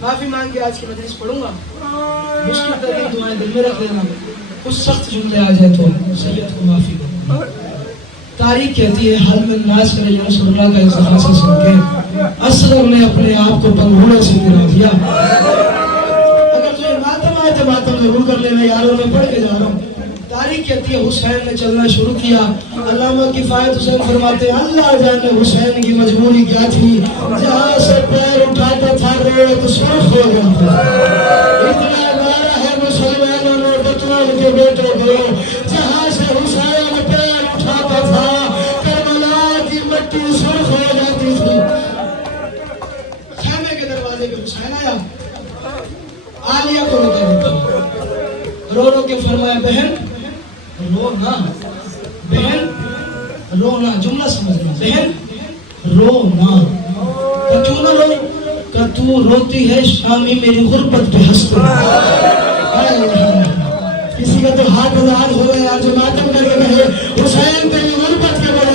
معافی مانگ کے آج کی مجلس پڑھوں گا. مشکل ترین دعائیں دل میں رکھ لینا. کچھ سخت جملے آ جائے تو سید کو معافی دو. تاریخ کہتی ہے حل میں ناز کرے یونس اللہ کا استغاثہ سن کے اصغر نے اپنے آپ کو پنگھوڑے سے گرا دیا. اگر تجھے ماتم آئے تو ماتم ضرور کر لینا یاروں. میں پڑھ کے جا رہا ہوں. تاریخ کہتی ہے حسین نے چلنا شروع کیا. علامہ کفایت حسین فرماتے ہیں اللہ جانے حسین کی مجبوری کیا تھی. جہاں سے پیر اٹھاتا تھا روڑ تو سرخ ہو جاتا. اتنا گارا ہے مسلمانوں نے بطول کے بیٹے کو. جہاں سے حسین پیر اٹھاتا تھا کربلا کی مٹی سرخ ہو جاتی تھی. خیمے کے دروازے پہ حسین آیا. عالیہ کو روکا. رو رو کے فرمایا بہن رو نہ. بہن رو نہ. جملہ سمجھنا. بہن رو نہ. کہ کیوں نہ رو؟ کہ تو روتی ہے شامی میری غربت پہ ہنستے. کسی کا تو ہاتھ آزاد ہو گیا یار جو ماتم کر کے کہے حسین تیری غربت کے بڑے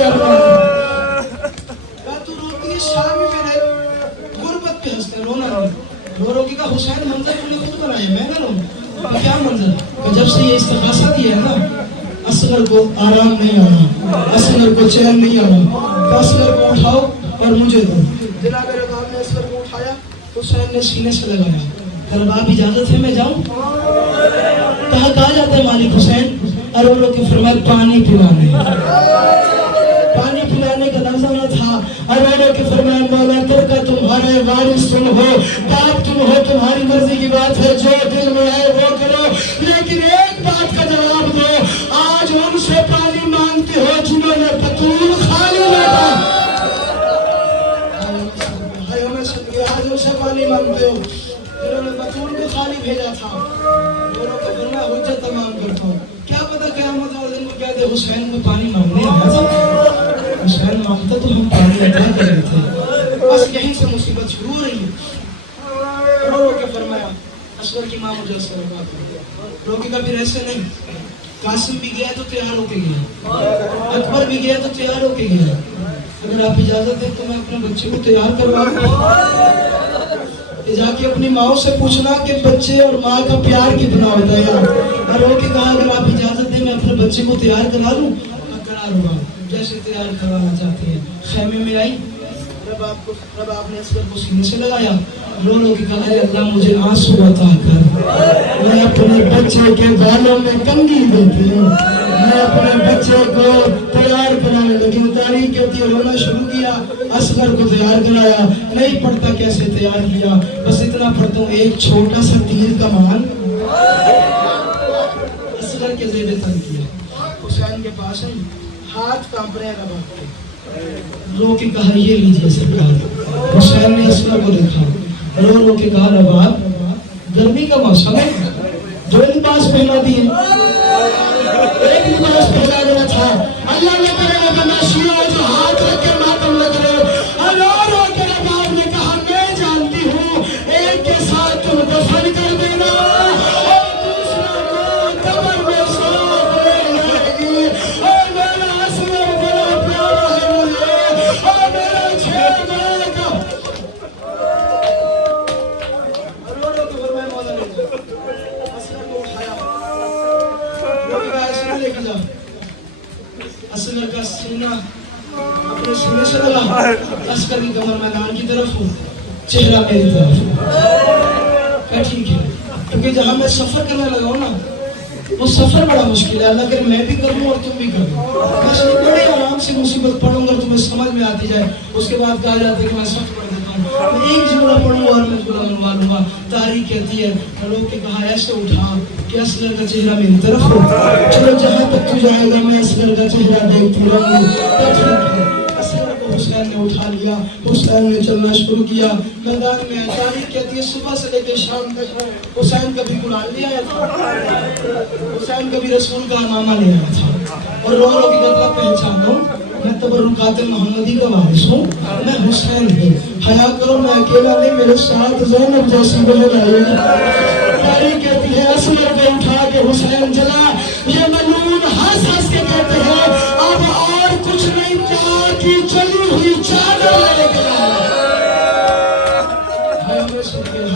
کہ تو روتی ہے شامی میرے غربت پہ ہنستے. رونا رو. رو رو کی کہا حسین منظر تم نے خود بنایا میں نہ رو. کیا منظر؟ کہ جب سے یہ استغاثہ کیا ہے نا اصغر کو آرام نہیں آنا. اصغر کو چین نہیں آنا. اصغر کو اٹھاؤ اور مجھے دو. جناب رباب نے اصغر کو اٹھایا. حسین نے سینے سے لگایا. رباب اجازت ہے میں جاؤں؟ کہا جاتا ہے مالک حسین. اور وہ کہ فرمایا پانی پلانے. پانی پلانے کا لفظ نہ تھا. اور کہ فرمایا مولا تر کا تمہارے وارث تم ہو باپ تم ہو تمہاری مرضی کی بات ہے جو دل میں آئے وہ کرو. لیکن ایک بات کا جواب دو. آج ان سے پانی مانگتے ہو جنہوں نے بطول خالی بیٹا. آج ان سے پانی مانگتے ہو جنہوں نے بطول کو خالی بھیجا تھا. دونوں کو فرمایا حجت تمام کرتا ہوں. کیا پتہ قیامت والے دن کو کیا دے حسین کو پانی مانگنے آیا تھا. حسین مانگتا تو ہم پانی عطا کر رہے تھے. بس یہیں سے مصیبت شروع ہو رہی ہے. رو کے فرمایا اصغر کی ماں مجھے اصغر بات ہو. روکی کا پھر ایسے نہیں. قاسم بھی گیا تو تیار ہو کے گیا. اکبر بھی گیا تو تیار ہو کے گیا. اگر آپ اجازت دیں تو میں اپنے بچے کو تیار کروا جا کے اپنی ماں سے پوچھنا کہ بچے اور ماں کا پیار کتنا ہوتا ہے یار. اور رو کے کہا اگر آپ اجازت دیں میں اپنے بچے کو تیار کروا لوں. کرا لوں جیسے تیار کروانا چاہتے ہیں. خیمے میں آئی. رب آپ نے اصغر کو سینے سے لگایا. رو رو کے کہا اللہ مجھے آنسو عطا کر. میں اپنے بچے کے بالوں میں کنگھی دیتی ہوں. میں اپنے بچے کو تیار کرانے لگی. تاریخ کہتی ہے رونا شروع کیا. اصغر کو تیار کرایا. نہیں پڑھتا کیسے تیار کیا. بس اتنا پڑھتا ہوں ایک چھوٹا سا تیر کا مان اصغر کے زیب تن کیا. حسین کے پاس ہاتھ کانپ رہے ہیں. رب کے رو کے کہا یہ لیجیے سرکار. حسین نے اصغر کو دیکھا. رو رو کے کہا رباب گرمی کا موسم ہے 2 لباس پہنا دیے. ایک لباس پہنا دینا تھا. اللہ نے کرے بناشیوں جو ہاتھ رکھ کے ماتم لگ رہے. اور رو رو کے رباب نے کہا میں جانتی ہوں ایک کے ساتھ تم دفن کر دینا اور دوسرا کو قبر میں سونپ لے گی. اور میرا اصغر بڑا پیارا ہے مجھے. اور میرا 6 ماہ کا رو رو کے فرمایا مولا نے اصغر کو اٹھایا. لے کے جا. اصغر کا سینہ اپنے سینے سے لگا. اصغر کی کمر میدان کی طرف ہو چہرہ میری طرف ہو. کہا ٹھیک ہے کیونکہ جہاں میں سفر کرنے لگا ہوں نا وہ سفر بڑا مشکل ہے. اللہ کرے میں بھی کروں اور تم بھی کرو. میں بڑے آرام سے مصیبت پڑھوں گا تمہیں سمجھ میں آتی جائے. اس کے بعد کہا جاتا ہے کہ میں سفر پڑھ دیتا ہوں. میں ایک جملہ پڑھوں اور میں پورا منوا لوں گا. تاریخ کہتی ہے رو کے کہا ایسے اٹھا کہ اصغر کا چہرہ میری طرف ہو. چلو جہاں تک تو جائے گا میں اصغر کا چہرہ دیکھتی رہوں. اصغر کو حسین نے اٹھا لیا. حسین نے چلنا شروع کیا. میدان میں تاریخ کہتی ہے صبح سے لے کے شام تک حسین کبھی قرآن لے آیا تھا. حسین کبھی رسول کا امامہ لے آیا تھا. اور رو رو کی کہتا پہچانتا ہوں میں تبرکات محمدی کا وارث ہوں. میں حسین ہوں. حیا کرو میں اکیلا نہیں میرے ساتھ زینب جیسی بہن آئے گی. تاریخ کہتی ہے اصغر کو اٹھا کے حسین چلا. یہ ملعون ہنس ہنس کے کہتے ہیں اب اور کچھ نہیں ماں کی چلی ہوئی چادر لے کے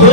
2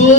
2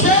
6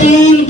3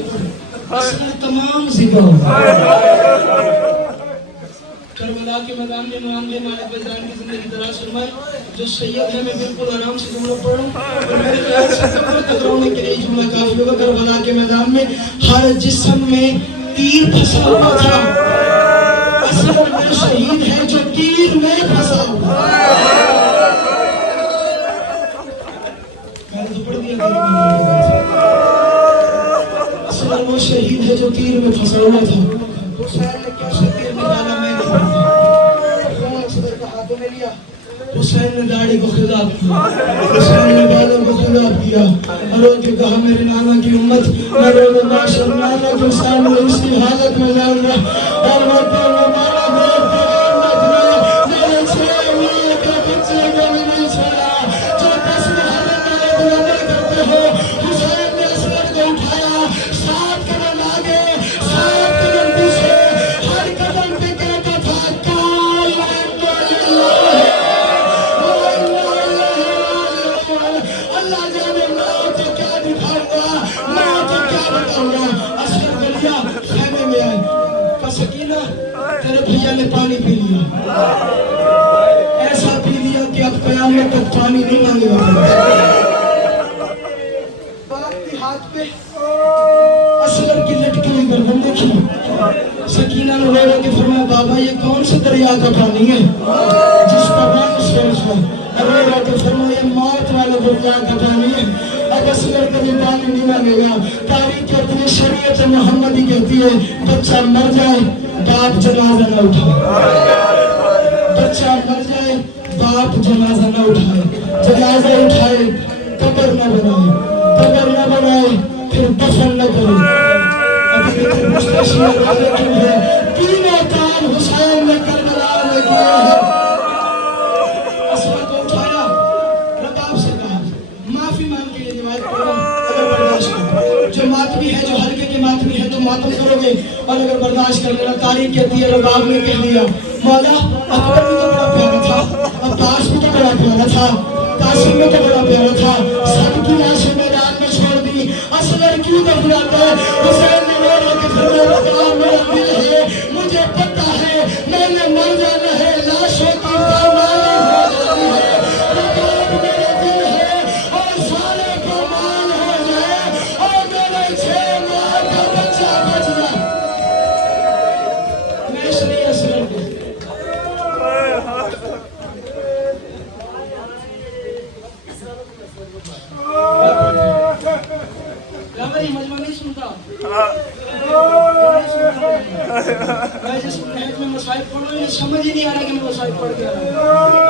اصغر تمام ذبح ہوا۔ کربلا کے میدان میں امام مالک بزران کی زندگی دراز فرمائے۔ جو سید ہے میں بالکل آرام سے جملہ پڑھوں اور میرے خیال سے قبر تک رونے کے لیے جملہ کافی ہوگا۔ کربلا کے میدان میں ہر جسم میں تیر پھنسا ہوا تھا، اصغر میں شہید ہے جو تیر میں پھنسا ہوا۔ میں نے تو پڑھ دیا اصغر وہ شہید ہے جو تیر میں پھنسا ہوا تھا۔ حسین نے کیسے تیر نکالا میں نے پڑھا، اصغر کا ہاتھوں میں لیا، حسین نے داڑھی کو خضاب کیا، حسین نے بالوں کو خضاب کیا اور رو کے کہا میرے نانا کی امت، میں روز معاشر نانا کے حسین نے اسی حالت میں جان رہا اور وہ پہلے مانا گوھت امت میں میرے چھے ماں کے بچے کو بھی نہیں چھوڑا جو تسبیح حضرت بلندہ کرتے ہو۔ حسین نے اصغر کو اٹھایا، 7 قدم آگے 7 قدم پیچھے، ہر قدم پہ کہتا تھا اللہ جانے میں تو کیا دکھاؤں گا، میں تو کیا بتاؤں گا۔ اصغر گلیا خیمے میں آئے، کہا سکینہ تیرے بھیا نے پانی پی لیا، ایسا پی لیا کہ اب قیامت تک پانی نہیں مانگے گا۔ باپ کے ہاتھ پہ اصغر کی لٹکی ہوئی گردن دیکھی، سکینہ نے رو رو کے فرمایا بابا یہ کون سے دریا کا پانی ہے جس کا رنگ سرخ ہے؟ رو رو کے فرمایا موت والے دریا کا پانی ہے، اب اصغر کبھی پانی نہیں مانگے گا۔ تاریخ کہتی ہے، شریعت محمدی کہتی ہے بچہ مر جائے باپ جنازہ نہ اٹھائے، بچہ مر جائے باپ جنازہ نہ اٹھائے، جنازہ اٹھائے قبر نہ بنائے، قبر نہ بنائے پھر دفن نہ کرے۔ ابھی بھی مستشیر والے کیوں ہے، تینوں کام حسین نے کربلا میں کیے ہیں۔ اصغر کو اٹھایا، رباب سے کہا معافی مانگ کے یہ روایت پڑھو اگر برداشت کرو، جو ماتمی ہے جو ہلکے کے ماتمی ہے تو ماتم کرو گے اور اگر برداشت کر لینا۔ تاریخ کہتی ہے رباب نے کہہ دیا مولا اکبر بھی تو بڑا پیارا تھا، عباس بھی تو بڑا پیارا تھا، قاسم بھی تو بڑا پیارا تھا، سب کی لاشیں میدان میں چھوڑ دی، اصغر کیوں دفناتا ہے؟ حسین نے رو رو کے فرمایا رباب میرا دل ہے، مجھے پتہ ہے میں نے مر جانا ہے، لاشوں کی پامالی ہو جاتی ہے، رباب میرا دل ہے اور سارے پامال ہو جائے اور میرے 6 ماہ کا بچہ بچ جائے۔ میں اس لیے اصغر کو مجمع نہیں سنتا، میں جس محض میں مسائل پڑھ رہا ہوں یہ سمجھ ہی نہیں آ رہا کہ میں مسائل پڑھ کے آ رہا ہوں۔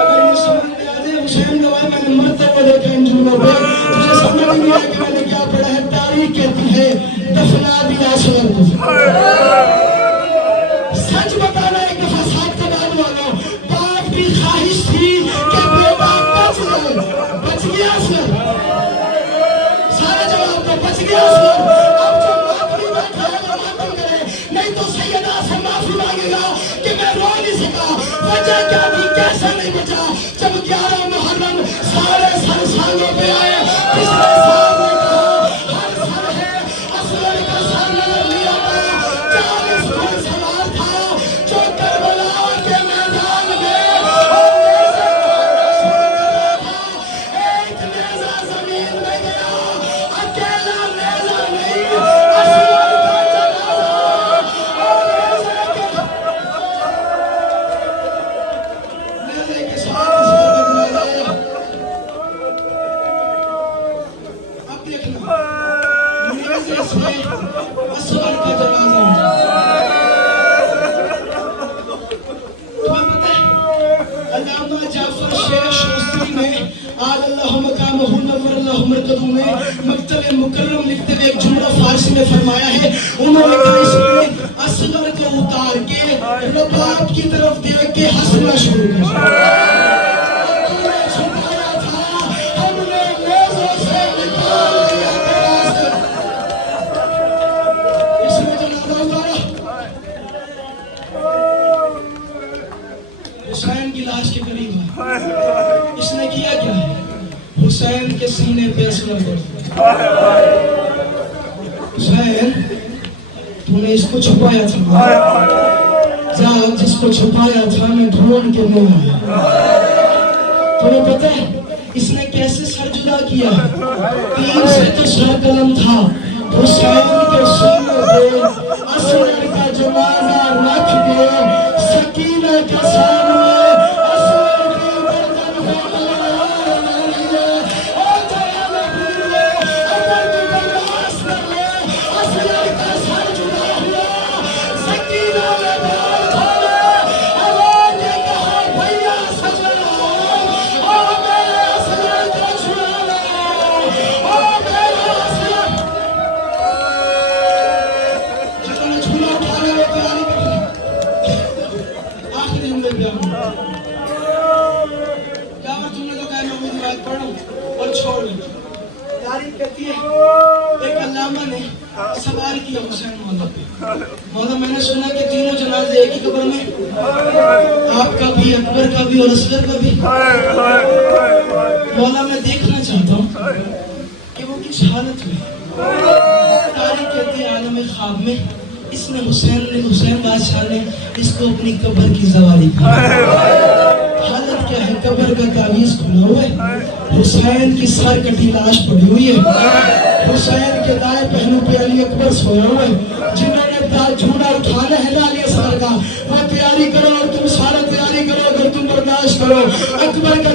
اگر یہ سمجھ میں آ جائے حسین گواہ میں نے مرتے ہوئے دیکھا ان جملوں پہ، مجھے سمجھ نہیں آیا کہ میں نے کیا پڑھا ہے۔ تاریخ کہتی ہے دفنا دیا اصغر کو۔ سچ بتانا ایک دفعہ ساتھ کے بعد والوں، باپ کی خواہش تھی کہ بیٹا بچ جائے، بچ گیا اصغر، سارے جواب تو بچ گیا اصغر۔ اب جو ماتمی بیٹھا ہے وہ ماتم کرے، نہیں تو سیدہ سے معافی مانگے گا کہ میں رو نہیں سکا، وجہ کیا تھی کیسے نہیں بچا؟ جب 11 محرم سارے سر سانگوں پہ آئے، پچھلے سال نے کہا ہر سر ہے، اصغر کا سر نظر لیا تھا، 40 گھوڑ سوار تھا جو کربلا کے میدان میں ایک نیزہ زمین میں گیا، اکیلا نیزہ نہیں، اصغر کا جنازہ اور نیزے کے ساتھ اصغر کا جنازہ۔ اب دیکھنا نیزے سے اصغر کا جنازہ، تمہیں پتہ ہے علامہ جعفر شیخ شوستری نے آل اللہ مقامہ نور اللہ مرکزہ میں مکتب مکرم لکھتے ہوئے ایک جملہ فارسی میں فرمایا ہے، انہوں نے کہا اس میں اصغر کو اتار کے رباب کی طرف دیکھ کے ہنسنا شروع کر چھپایا تھا، ہم نے نیزوں سے نکال دیا تیرا اصغر۔ اس میں جنازہ اتارا، حسین کی لاش کے قریب آیا، اس نے کیا کیا ہے؟ حسین کے سینے پہ اصغر کو حسین تو نے اس کو چھپایا تھا، جا جس کو چھپایا تھا میں ڈھونڈ کے لے آیا۔ تمہیں پتہ ہے اس نے کیسے سر جدا کیا؟ تیر سے تو سر قلم تھا، حسین کے سینے پہ اسلم کا جنازہ رکھ کے سکینہ کے سامنے اسلم کی گردن کو ملوا لیے، اور جواب دیے اگر تو برداشت کر لے۔ اسلم کا سر جدا ہوا، سکینہ نے بال کھولے، آواز نے کہا بھیا سجن ہو، اور میرے اسلم کو چھڑا لو، اور میرے اسلم جتنا چھوڑا اٹھا لے وہ تیاری کر آخری دن میں بیان یا اور تم نے تو کہا میں امید بات پڑھوں اور چھوڑ لوں۔ تاریخ کہتی ہے ایک علامہ نے سوال کیا حسین مولا پہ، مولا میں نے سنا کہ تینوں جنازے ایک ہی قبر میں، آپ کا بھی، اکبر کا بھی اور اصغر کا بھی، مولا میں دیکھنا چاہتا ہوں کہ وہ کس حالت میں۔ تاریخ کہتی ہے عالم خواب میں اس نے حسین بادشاہ نے اس کو اپنی قبر کی زواری کی۔ حالت کیا ہے؟ قبر کا تعویذ کھلا ہوا ہے، حسین کی سر کٹی لاش پڑی ہوئی ہے، حسین کے دائیں پہلو پہ علی اکبر سویا ہوا ہے، جنہوں نے جھوڑا اٹھانا ہے علی اصغر کا، وہ تیاری کرو اور تم سارا تیاری کرو، اگر تم برداشت کرو اکبر کا